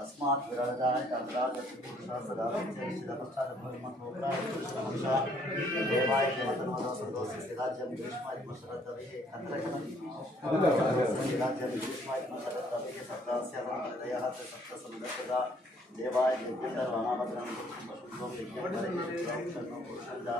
तस्मात् विरहजाय कर्तराज पुरुषा सदा शिलपश्चात् भगवन् होकरा देवाय देवतनोदा सदोष सिदाज्यम भीष्माय मशरतवे खंडरकम सिदाज्यम भीष्माय मशरतवे सप्तास्य हृदयः सप्त सन्दसदा देवाय देवेन्द्र वाणाभद्रं पशुभ्यो यज्ञं पुरुषं जा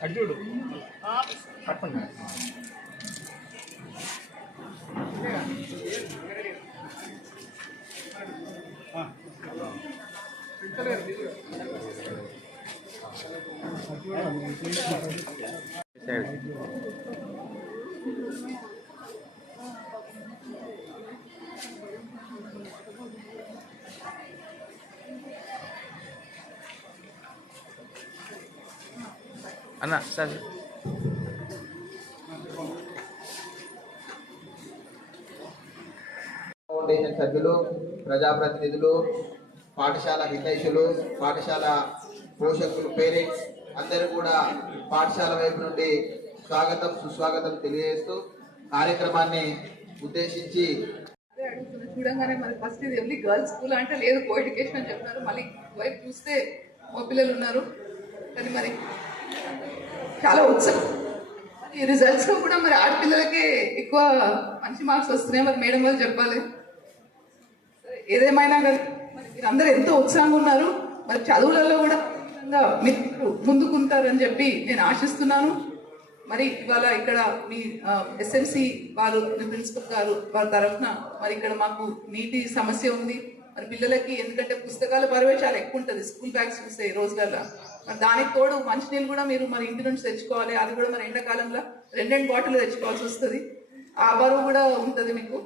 கட்டி விடு. கட் பண்ண. சரி. అన్న సార్ ఫౌండేషన్ సభ్యులు ప్రజాప్రతినిధులు పాఠశాల హితైషులు పాఠశాల పోషకులు పేరెంట్స్ అందరూ కూడా పాఠశాల వైపు నుండి స్వాగతం సుస్వాగతం తెలియజేస్తూ కార్యక్రమాన్ని ఉద్దేశించి చూడంగానే మరి ఫస్ట్ ఇది ఓన్లీ గర్ల్స్ స్కూల్ అంటే లేదు కో ఎడ్యుకేషన్ అని చెప్తున్నారు. మళ్ళీ వైపు చూస్తే మా పిల్లలు ఉన్నారు. కానీ మరి చాలా ఉత్సాహం మరి ఈ రిజల్ట్స్లో కూడా మరి ఆడపిల్లలకే ఎక్కువ మంచి మార్క్స్ వస్తున్నాయి. మరి మేడం వాళ్ళు చెప్పాలి. ఏదేమైనా కానీ మరి మీరు అందరూ ఎంతో ఉత్సాహంగా ఉన్నారు. మరి చదువులలో కూడా మీరు ముందుకుంటారని చెప్పి నేను ఆశిస్తున్నాను. మరి ఇవాళ ఇక్కడ మీ ఎస్ఎంసి వారు ప్రిన్సిపల్ గారు వారి తరఫున మరి ఇక్కడ మాకు నీటి సమస్య ఉంది. మరి పిల్లలకి ఎందుకంటే పుస్తకాల బరువే చాలా ఎక్కువ ఉంటుంది. స్కూల్ బ్యాగ్స్ చూస్తే రోజులలో మరి దానికి తోడు మంచినీళ్ళు కూడా మీరు మరి ఇంటి నుంచి తెచ్చుకోవాలి. అది కూడా మరి ఎండాకాలంలో రెండు రెండు బాటిల్ తెచ్చుకోవాల్సి వస్తుంది. ఆ బరువు కూడా ఉంటుంది మీకు.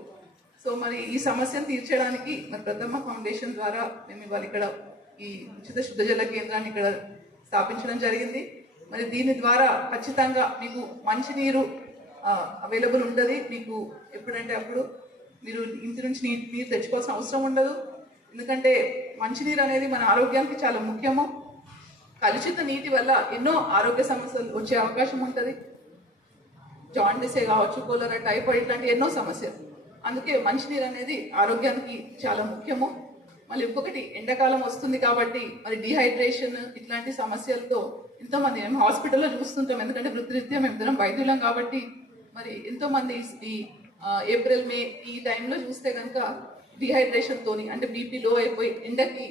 సో మరి ఈ సమస్యను తీర్చడానికి మరి ప్రథమ ఫౌండేషన్ ద్వారా మేము ఇవాళ ఇక్కడ ఈ ఉచిత శుద్ధ జల కేంద్రాన్ని ఇక్కడ స్థాపించడం జరిగింది. మరి దీని ద్వారా ఖచ్చితంగా మీకు మంచినీరు అవైలబుల్ ఉంటుంది మీకు ఎప్పుడంటే అప్పుడు మీరు ఇంటి నుంచి నీరు నీరు తెచ్చుకోవాల్సిన అవసరం ఉండదు. ఎందుకంటే మంచినీరు అనేది మన ఆరోగ్యానికి చాలా ముఖ్యము. కలుషిత నీటి వల్ల ఎన్నో ఆరోగ్య సమస్యలు వచ్చే అవకాశం ఉంటుంది. జాండిసే కావచ్చు కోలరా టైఫాయిడ్ ఇట్లాంటి ఎన్నో సమస్యలు. అందుకే మంచినీరు అనేది ఆరోగ్యానికి చాలా ముఖ్యము. మళ్ళీ ఇంకొకటి ఎండాకాలం వస్తుంది కాబట్టి మరి డిహైడ్రేషన్ ఇట్లాంటి సమస్యలతో ఎంతోమంది మేము హాస్పిటల్లో చూస్తుంటాం. ఎందుకంటే వృత్తిరీత్యా మేము ఇద్దరం వైద్యులం కాబట్టి మరి ఎంతోమంది ఈ ఏప్రిల్ మే ఈ టైంలో చూస్తే కనుక డిహైడ్రేషన్తోని అంటే బీపీ లో అయిపోయి ఎండకి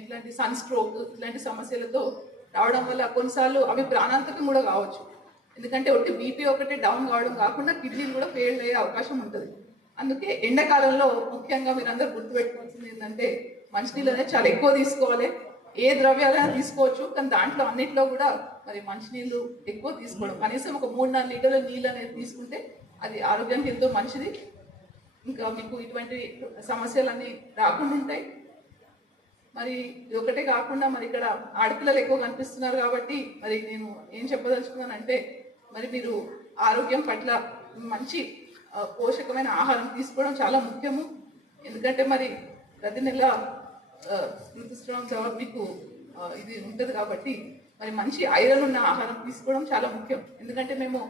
ఇట్లాంటి సన్ స్ట్రోక్ ఇట్లాంటి సమస్యలతో రావడం వల్ల కొన్నిసార్లు అవి ప్రాణాంతకం కూడా కావచ్చు. ఎందుకంటే ఒకటి బీపీ ఒకటే డౌన్ కావడం కాకుండా కిడ్నీలు కూడా ఫెయిల్ అయ్యే అవకాశం ఉంటుంది. అందుకే ఎండాకాలంలో ముఖ్యంగా మీరు అందరూ గుర్తుపెట్టుకోవాల్సింది ఏంటంటే మంచినీళ్ళు అనేది చాలా ఎక్కువ తీసుకోవాలి. ఏ ద్రవ్యాలైనా తీసుకోవచ్చు కానీ దాంట్లో అన్నింటిలో కూడా మరి మంచినీళ్ళు ఎక్కువ తీసుకోవడం. కనీసం ఒక మూడు నాలుగు లీటర్ల నీళ్ళు అనేది తీసుకుంటే అది ఆరోగ్యానికి ఎంతో మంచిది. ఇంకా మీకు ఇటువంటి సమస్యలన్నీ రాకుండా ఉంటాయి. మరి ఇది ఒకటే కాకుండా మరి ఇక్కడ ఆడపిల్లలు ఎక్కువ కనిపిస్తున్నారు కాబట్టి మరి నేను ఏం చెప్పదలుచుకున్నానంటే మరి మీరు ఆరోగ్యం పట్ల మంచి పోషకమైన ఆహారం తీసుకోవడం చాలా ముఖ్యము. ఎందుకంటే మరి ప్రతి నెల ఆ, ఋతుస్రావం తర్వాత మీకు ఇది ఉంటుంది కాబట్టి మరి మంచి ఐరన్ ఉన్న ఆహారం తీసుకోవడం చాలా ముఖ్యం. ఎందుకంటే మేము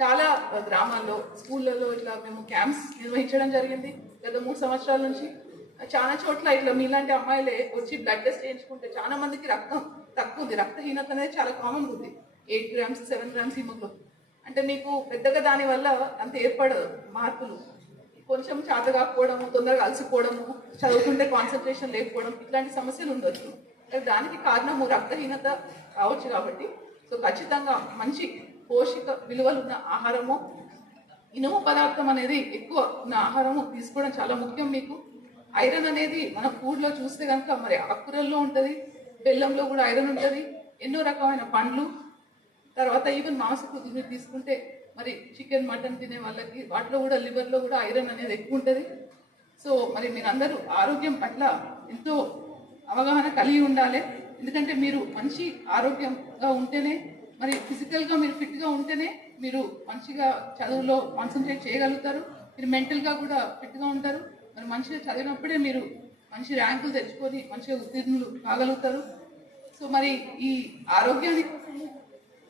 చాలా గ్రామాల్లో స్కూళ్ళలో ఇట్లా మేము క్యాంప్స్ నిర్వహించడం జరిగింది గత మూడు సంవత్సరాల నుంచి. చాలా చోట్ల ఇట్లా మీలాంటి అమ్మాయిలే వచ్చి బ్లడ్ టెస్ట్ చేయించుకుంటే చాలా మందికి రక్తం తక్కువ ఉంది రక్తహీనత అనేది చాలా కామన్ ఉంది. Eight grams seven grams haemoglobin అంటే మీకు పెద్దగా దాని వల్ల అంత ఏర్పడదు మార్పులు. కొంచెం చేత కాకపోవడము తొందరగా అలసిపోవడము చదువుకుంటే కాన్సన్ట్రేషన్ లేకపోవడం ఇట్లాంటి సమస్యలు ఉండొచ్చు. దానికి కారణము రక్తహీనత కావచ్చు కాబట్టి. సో ఖచ్చితంగా మంచి పోషక విలువలు ఉన్న ఆహారము ఇనుము పదార్థం అనేది ఎక్కువ ఉన్న ఆహారము తీసుకోవడం చాలా ముఖ్యం మీకు. ఐరన్ అనేది మన ఫుడ్లో చూస్తే కనుక మరి ఆకుకూరల్లో ఉంటుంది బెల్లంలో కూడా ఐరన్ ఉంటుంది ఎన్నో రకమైన పండ్లు. తర్వాత ఈవెన్ మాంసకృతులు మీరు తీసుకుంటే మరి చికెన్ మటన్ తినే వాళ్ళకి వాటిలో కూడా లివర్లో కూడా ఐరన్ అనేది ఎక్కువ ఉంటుంది. సో మరి మీరందరూ ఆరోగ్యం పట్ల ఎంతో అవగాహన కలిగి ఉండాలి. ఎందుకంటే మీరు మంచి ఆరోగ్యంగా ఉంటేనే మరి ఫిజికల్గా మీరు ఫిట్గా ఉంటేనే మీరు మంచిగా చదువులో కాన్సన్ట్రేట్ చేయగలుగుతారు. మీరు మెంటల్గా కూడా ఫిట్గా ఉంటారు. మరి మంచిగా చదివినప్పుడే మీరు మంచి ర్యాంకులు తెచ్చుకొని మంచిగా ఉత్తీర్ణులు కాగలుగుతారు. సో మరి ఈ ఆరోగ్యానికి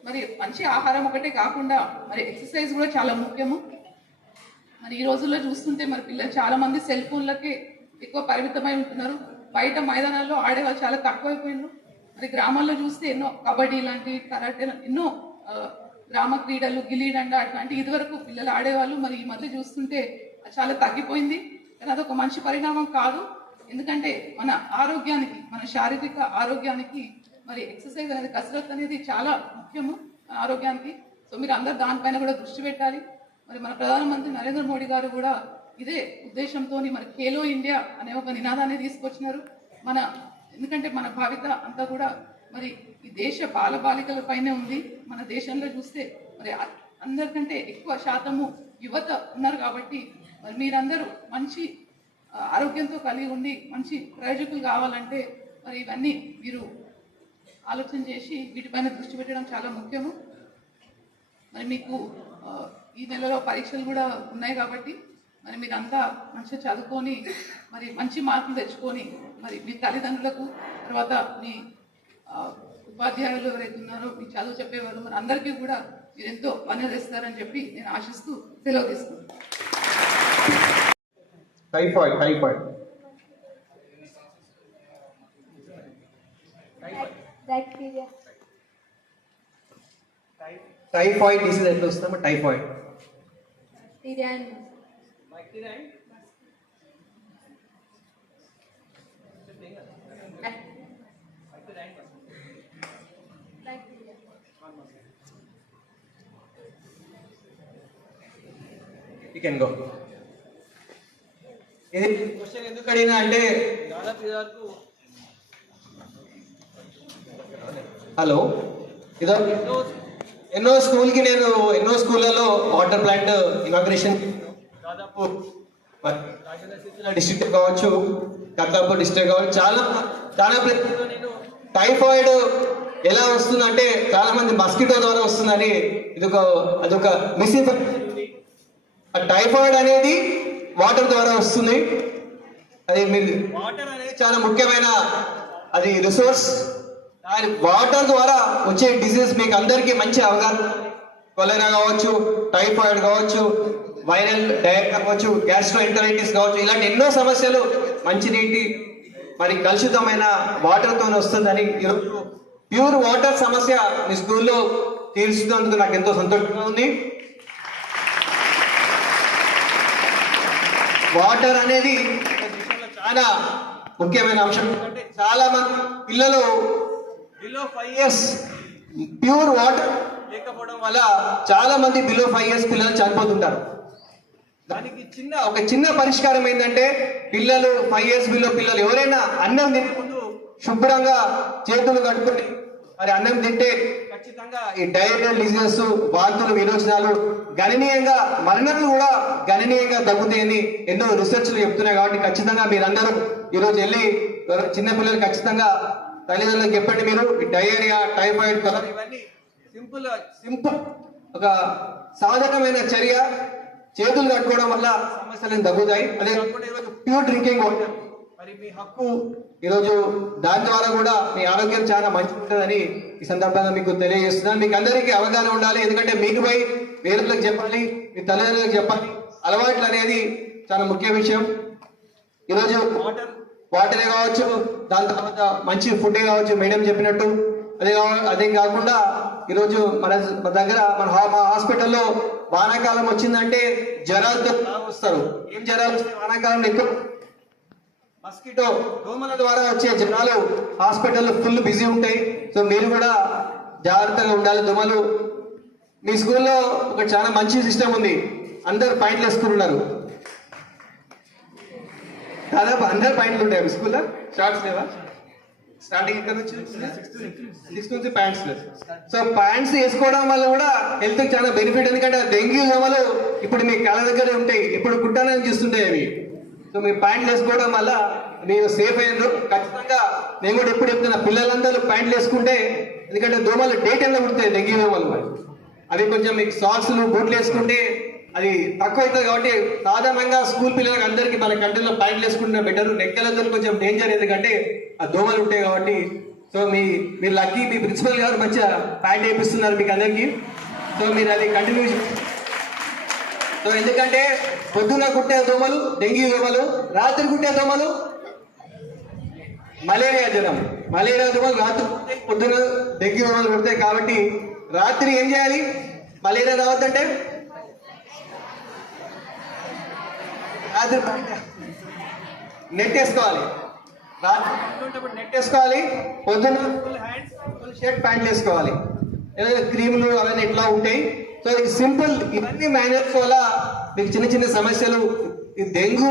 మరి మంచి ఆహారం ఒకటే కాకుండా మరి ఎక్సర్సైజ్ కూడా చాలా ముఖ్యము. మరి ఈ రోజుల్లో చూస్తుంటే మరి పిల్లలు చాలామంది సెల్ ఫోన్లకే ఎక్కువ పరిమితమై ఉంటున్నారు. బయట మైదానాల్లో ఆడేవాళ్ళు చాలా తక్కువైపోయినారు. మరి గ్రామాల్లో చూస్తే ఎన్నో కబడ్డీ లాంటి కరాటే ఎన్నో గ్రామ క్రీడలు గిలీడండ అట్లాంటి ఇదివరకు పిల్లలు ఆడేవాళ్ళు. మరి ఈ మధ్య చూస్తుంటే చాలా తగ్గిపోయింది. కానీ అదొక మంచి పరిణామం కాదు. ఎందుకంటే మన ఆరోగ్యానికి మన శారీరక ఆరోగ్యానికి మరి ఎక్సర్సైజ్ అనేది కసరత్ అనేది చాలా ముఖ్యము మన ఆరోగ్యానికి. సో మీరు అందరు దానిపైన కూడా దృష్టి పెట్టాలి. మరి మన ప్రధానమంత్రి నరేంద్ర మోడీ గారు కూడా ఇదే ఉద్దేశంతో మరి ఖేలో ఇండియా అనే ఒక నినాదాన్ని తీసుకొచ్చినారు. మన ఎందుకంటే మన భావిత అంతా కూడా మరి ఈ దేశ బాలబాలికల పైనే ఉంది. మన దేశంలో చూస్తే మరి అందరికంటే ఎక్కువ శాతము యువత ఉన్నారు కాబట్టి మరి మీరందరూ మంచి ఆరోగ్యంతో కలిగి ఉండి మంచి ప్రయోజకులు కావాలంటే మరి ఇవన్నీ మీరు ఆలోచన చేసి వీటిపైన దృష్టి పెట్టడం చాలా ముఖ్యము. మరి మీకు ఈ నెలలో పరీక్షలు కూడా ఉన్నాయి కాబట్టి మరి మీరంతా మంచిగా చదువుకొని మరి మంచి మార్కులు తెచ్చుకొని మరి మీ తల్లిదండ్రులకు తర్వాత మీ ఉపాధ్యాయులు ఎవరైతే ఉన్నారో మీ చదువు చెప్పేవారు మరి అందరికీ కూడా మీరు ఎంతో పని చేస్తారని చెప్పి నేను ఆశిస్తూ సెలవు తీసుకుంటాను టైఫాయిడ్ టైఫాయిడ్ టైఫాయిడ్ డిసీజ్ ఎట్లా వస్తామో టైఫాయిడ్ యూ కెన్ గో ఇది క్వశ్చన్ ఎందుకు అడిగినా అంటే దాదాపు ఇది హలో ఇదో ఎన్నో ఎన్నో స్కూల్కి నేను ఎన్నో స్కూళ్ళలో వాటర్ ప్లాంట్ ఇనాగ్రేషన్ దాదాపు డిస్ట్రిక్ట్ కావచ్చు కర్తాపూర్ డిస్ట్రిక్ట్ కావచ్చు చాలా చాలా నేను టైఫాయిడ్ ఎలా వస్తుందంటే చాలా మంది మస్కిటో ద్వారా వస్తుందని ఇదొక అదొక మిస్ఇన్ఫర్మేషన్ ఆ టైఫాయిడ్ అనేది వాటర్ ద్వారా వస్తుంది. అది మీరు వాటర్ అనేది చాలా ముఖ్యమైన అది రిసోర్స్ దాని వాటర్ ద్వారా వచ్చే డిసీజ్ మీకు అందరికీ మంచి అవగాహన కొలెరా కావచ్చు టైఫాయిడ్ కావచ్చు వైరల్ డయట్ కావచ్చు గ్యాస్ట్రో ఎంటరైటిస్ కావచ్చు ఇలాంటి ఎన్నో సమస్యలు మంచినీటి మరి కలుషితమైన వాటర్తో వస్తుందని ఈరోజు ప్యూర్ వాటర్ సమస్య మీ స్కూల్లో తీర్చుతున్నందుకు నాకు ఎంతో సంతోషంగా ఉంది. వాటర్ అనేది చాలా ముఖ్యమైన అంశం. ఎందుకంటే చాలా మంది పిల్లలు below five years pure water లేకపోవడం వల్ల చాలా మంది బిలో ఫైవ్ ఇయర్స్ పిల్లలు చనిపోతుంటారు. దానికి చిన్న ఒక చిన్న పరిష్కారం ఏంటంటే పిల్లలు ఫైవ్ ఇయర్స్ బిలో పిల్లలు ఎవరైనా అన్నం తినే శుభ్రంగా చేతులు కట్టుకొని మరి అన్నం తింటే ఖచ్చితంగా ఈ డైరియల్ డిజీజెస్ వాంతులు విరోచనాలు గణనీయంగా మరణాలు కూడా గణనీయంగా తగ్గుతాయని ఎన్నో రీసెర్చ్లు చెప్తున్నాయి కాబట్టి ఖచ్చితంగా మీరందరూ ఈరోజు వెళ్ళి చిన్నపిల్లలు ఖచ్చితంగా తల్లిదండ్రులకు చెప్పండి మీరు ఈ డయేరియా టైఫాయిడ్ కలర్ ఇవన్నీ సింపుల్ సింపుల్ ఒక సాధకమైన చర్య. చేతులు కట్టుకోవడం వల్ల సమస్యలు తగ్గుతాయి. అదే కాకుండా ఈరోజు ప్యూర్ డ్రింకింగ్ వాటర్ మరి మీ హక్కు ఈరోజు దాని ద్వారా కూడా మీ ఆరోగ్యం చాలా మంచిగా ఉంటుందని ఈ సందర్భంగా మీకు తెలియజేస్తున్నాను. మీకు అందరికీ అవగాహన ఉండాలి. ఎందుకంటే మీకు పోయి వేరులకు చెప్పాలి మీ తల్లిదండ్రులకు చెప్పాలి. అలవాట్లు అనేది చాలా ముఖ్య విషయం. ఈరోజు వాటర్ వాటరే కావచ్చు దాని తర్వాత మంచి ఫుడ్ కావచ్చు మేడం చెప్పినట్టు. అదే కావ- అదే కాకుండా ఈరోజు మన మన దగ్గర మన మా హాస్పిటల్లో వానాకాలం వచ్చిందంటే జ్వరాలతో వస్తారు ఏం జ్వరాలు వస్తాయి వానాకాలంలో ఎక్కువ మస్కిటో దోమల ద్వారా వచ్చే జ్వరాలు హాస్పిటల్లో ఫుల్ బిజీ ఉంటాయి. సో మీరు కూడా జాగ్రత్తగా ఉండాలి. దోమలు మీ స్కూల్లో ఒక చాలా మంచి సిస్టమ్ ఉంది. అందరు పాయింట్లు వేసుకుంటున్నారు. దాదాపు అందరు పాయింట్లు ఉంటాయి మీ స్కూల్లో. షార్ట్స్ లేవా? స్టార్టింగ్ ఇక్కడ నుంచి? సిక్స్ నుంచి. ప్యాంట్స్ సో ప్యాంట్స్ వేసుకోవడం వల్ల కూడా హెల్త్ చాలా బెనిఫిట్ ఎందుకంటే డెంగ్యూ దోమలు ఇప్పుడు మీ కాళ్ళ దగ్గరే ఉంటాయి. ఇప్పుడు కుట్టాలని చూస్తుంటాయి అవి. సో మీరు ప్యాంట్లు వేసుకోవడం వల్ల మీరు సేఫ్ అయ్యారు ఖచ్చితంగా నేను కూడా ఎప్పుడు చెప్తున్నా పిల్లలందరూ ప్యాంట్లు వేసుకుంటే ఎందుకంటే దోమలు డే టైంలో కుడతాయి డెంగ్యూ దోమలు. అవి కొంచెం మీకు సాక్స్లు బూట్లు వేసుకుంటే అది తక్కువ అవుతుంది కాబట్టి సాధారణంగా స్కూల్ పిల్లలకి అందరికీ మన కంటల్లో ప్యాంట్లు వేసుకుంటే బెటర్ నెక్కలందరూ కొంచెం డేంజర్ ఎందుకంటే ఆ దోమలు ఉంటాయి కాబట్టి. సో మీ మీరు లక్కీ మీ ప్రిన్సిపల్ గారు మంచిగా ప్యాంట్ వేపిస్తున్నారు మీకు అందరికీ. సో మీరు అది కంటిన్యూ సో ఎందుకంటే పొద్దున్న కుట్టే దోమలు డెంగ్యూ దోమలు రాత్రి కుట్టే దోమలు మలేరియా జ్వరం మలేరియా దోమలు రాత్రి పొద్దున డెంగ్యూ దోమలు కుడతాయి కాబట్టి రాత్రి ఏం చేయాలి? మలేరియా రావద్దంటే రాత్రి నెట్. వేసుకోవాలి. రాత్రి నెట్ వేసుకోవాలి. పొద్దున్న full hands full shirt pant వేసుకోవాలి. క్రీములు అవన్నీ ఎట్లా ఉంటాయి? సో ఈ సింపుల్ ఇవన్నీ మేనేజ్ వల్ల మీకు చిన్న చిన్న సమస్యలు ఈ డెంగ్యూ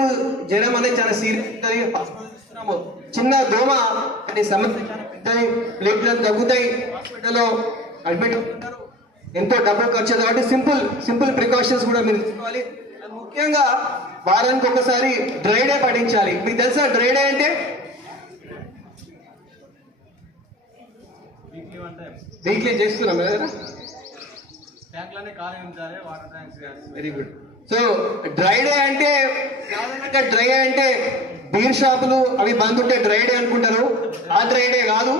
జ్వరం అనేది చాలా సీరియస్ హాస్పిటల్ చిన్న దోమ అనే సమస్య చాలా పెద్దది. తగ్గుతాయి. హాస్పిటల్లో అడ్మిట్ అవుతుంటారు. ఎంతో డబ్బులు ఖర్చు కాబట్టి సింపుల్ సింపుల్ ప్రికాషన్స్ కూడా మీరు తీసుకోవాలి. ముఖ్యంగా వారానికి ఒకసారి డ్రై డే పాటించాలి. మీకు తెలుసా డ్రై డే అంటే? వీక్లీ చేస్తున్నాం కదా? Very good so dry day అంటే సాధారణంగా డ్రై అంటే బీర్ షాపులు అవి బంద్ ఉంటే డ్రై డే అనుకుంటారు. ఆ డ్రై డే కాదు.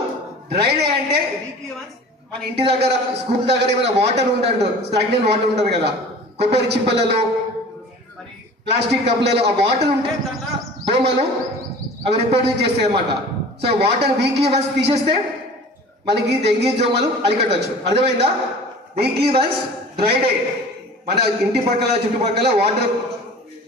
డ్రై డే అంటే మన ఇంటి దగ్గర స్కూల్ దగ్గర ఏమైనా వాటర్ ఉంటారు స్టాగ్నెంట్ వాటర్ ఉంటుంది కదా. కొబ్బరి చిప్పలలో ప్లాస్టిక్ కప్పులలో ఆ వాటర్ ఉంటే దాంట్లో దోమలు అవి రిపోర్ట్ చేస్తాయి అన్నమాట. సో వాటర్ వీక్లీ వన్స్ తీసేస్తే మనకి డెంగీ దోమలు అరికట్టవచ్చు అర్థమైందా? Weekly once dry day. మన ఇంటి పక్కల చుట్టుపక్కల వాటర్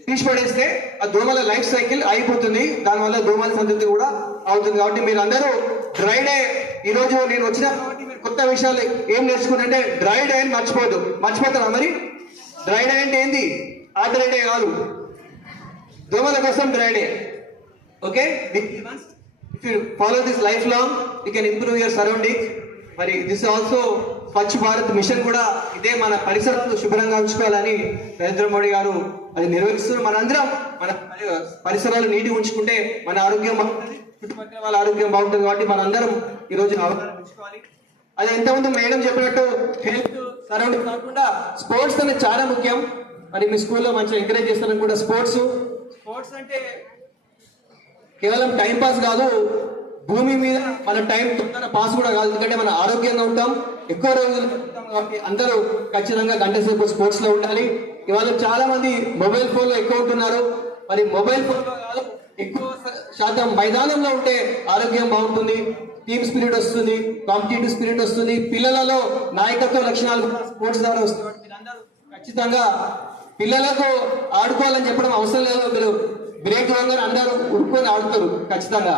తీసి పడేస్తే ఆ దోమల లైఫ్ సైకిల్ అయిపోతుంది. దానివల్ల దోమల సంతృప్తి కూడా అవుతుంది. కాబట్టి మీరు అందరూ డ్రై డే. నేను వచ్చిన మీరు కొత్త విషయాలు ఏం నేర్చుకుంటే డ్రై డే అని మర్చిపోదు మర్చిపోతారా మరి? డ్రై డే అంటే ఏంది? ఆ డ్రై డే కాదు. దోమల కోసం dry day okay if you follow this life long you can improve your surrounding మరి this also Swachh Bharat mission కూడా ఇదే మన పరిసరాలను శుభ్రంగా ఉంచుకోవాలని నరేంద్ర మోడీ గారు అది నిర్వహిస్తున్నారు. మనందరం మన పరిసరాలు నీటి ఉంచుకుంటే మన ఆరోగ్యం బాగుంటుంది. చుట్టుపక్కల వాళ్ళ ఆరోగ్యం బాగుంటుంది కాబట్టి మనందరం ఈ రోజు అవగాహన ఉంచుకోవాలి అది ఎంతమంది మేడం చెప్పినట్టు హెల్త్ సరౌండింగ్ కాకుండా స్పోర్ట్స్ అనేది చాలా ముఖ్యం. మరి మీ స్కూల్లో మంచిగా ఎంకరేజ్ చేస్తారని కూడా స్పోర్ట్స్? స్పోర్ట్స్ అంటే కేవలం టైం పాస్ కాదు భూమి మీద మన టైం తొందర పాస్ కూడా కాదు. ఎందుకంటే మన ఆరోగ్యంగా ఉంటాం ఎక్కువ రోజులు కాబట్టి అందరూ ఖచ్చితంగా గంట సేపు స్పోర్ట్స్లో ఉండాలి. ఇవాళ చాలా మంది మొబైల్ ఫోన్లో ఎక్కువ ఉంటున్నారు. మరి మొబైల్ ఫోన్లో కాదు ఎక్కువ శాతం మైదానంలో ఉంటే ఆరోగ్యం బాగుంటుంది. టీమ్ స్పిరిట్ వస్తుంది కాంపిటేటివ్ స్పిరిట్ వస్తుంది. పిల్లలలో నాయకత్వ లక్షణాలు స్పోర్ట్స్ ద్వారా వస్తుంది ఖచ్చితంగా పిల్లలకు ఆడుకోవాలని చెప్పడం అవసరం లేదు. మీరు బ్రేక్ రాగానే అందరూ ఉడుకొని ఆడుతారు ఖచ్చితంగా.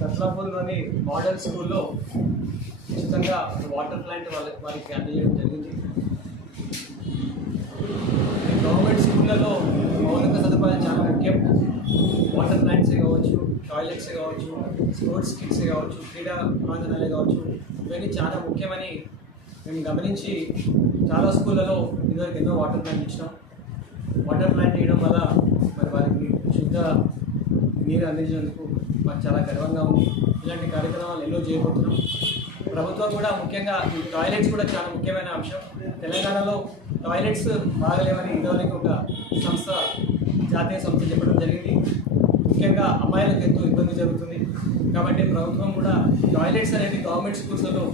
సత్లాపూర్లోని మోడల్ స్కూల్లో ఖచ్చితంగా వాటర్ ప్లాంట్ వాళ్ళకి వారికి అందజేయడం జరిగింది. గవర్నమెంట్ స్కూళ్ళలో మౌలిక సదుపాయాలు చాలా ముఖ్యం. వాటర్ ప్లాంట్సే కావచ్చు టాయిలెట్సే కావచ్చు స్పోర్ట్స్ కిట్సే కావచ్చు క్రీడా ప్రాంగణాలే కావచ్చు ఇవన్నీ చాలా ముఖ్యమని మేము గమనించి చాలా స్కూళ్ళలో ఇదివరకు ఎన్నో వాటర్ ప్లాంట్ ఇచ్చినాం వాటర్ ప్లాంట్ ఇవ్వడం వల్ల మరి వారికి శుద్ధ నీరు అందించినందుకు మాకు చాలా గర్వంగా ఉంది. ఇలాంటి కార్యక్రమాలు ఎన్నో చేయబోతున్నాం. ప్రభుత్వం కూడా ముఖ్యంగా ఈ టాయిలెట్స్ కూడా చాలా ముఖ్యమైన అంశం. తెలంగాణలో టాయిలెట్స్ బాగలేవని ఇదివరకు ఒక సంస్థ జాతీయ సంస్థ చెప్పడం జరిగింది. ముఖ్యంగా అమ్మాయిలకు ఎంతో ఇబ్బంది జరుగుతుంది. కాబట్టి ప్రభుత్వం కూడా టాయిలెట్స్ అనేది గవర్నమెంట్ స్కూల్స్లో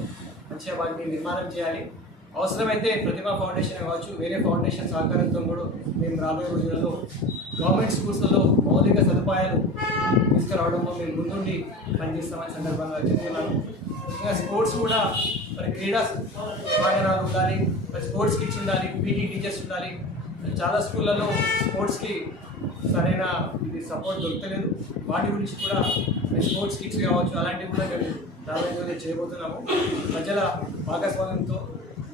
మంచిగా వాటిని నిర్మాణం చేయాలి. అవసరమైతే ప్రతిభా ఫౌండేషన్ కావచ్చు వేరే ఫౌండేషన్ సహకారంతో కూడా మేము రాబోయే రోజులలో గవర్నమెంట్ స్కూల్స్లలో మౌలిక సదుపాయాలు తీసుకురావడంలో మేము ముందుండి పనిచేస్తామని సందర్భంగా చెప్తున్నాను. ఇంకా స్పోర్ట్స్ కూడా మరి క్రీడా ప్రాంగణాలు ఉండాలి మరి స్పోర్ట్స్ కిట్స్ ఉండాలి పీటీ టీచర్స్ ఉండాలి. చాలా స్కూళ్ళలో స్పోర్ట్స్కి సరైన ఇది సపోర్ట్ దొరకలేదు. వాటి గురించి కూడా మరి స్పోర్ట్స్ కిట్స్ కావచ్చు అలాంటివి కూడా మేము రాబోయే రోజుల్లో చేయబోతున్నాము. ప్రజల భాగస్వామ్యంతో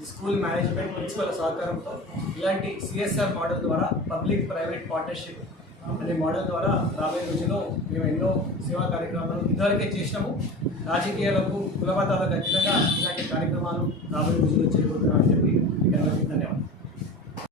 స్కూల్ మేనేజ్మెంట్ ప్రిన్సిపల్ సహకారంతో ఇలాంటి సిఎస్ఆర్ మోడల్ ద్వారా పబ్లిక్ ప్రైవేట్ పార్ట్నర్షిప్ అనే మోడల్ ద్వారా రాబోయే రోజుల్లో మేము ఎన్నో సేవా కార్యక్రమాలు ఇదివరకే చేసినాము. రాజకీయాలకు కులమతాలకు ఖచ్చితంగా ఇలాంటి కార్యక్రమాలు రాబోయే రోజుల్లో చేయబోతున్నామని చెప్పి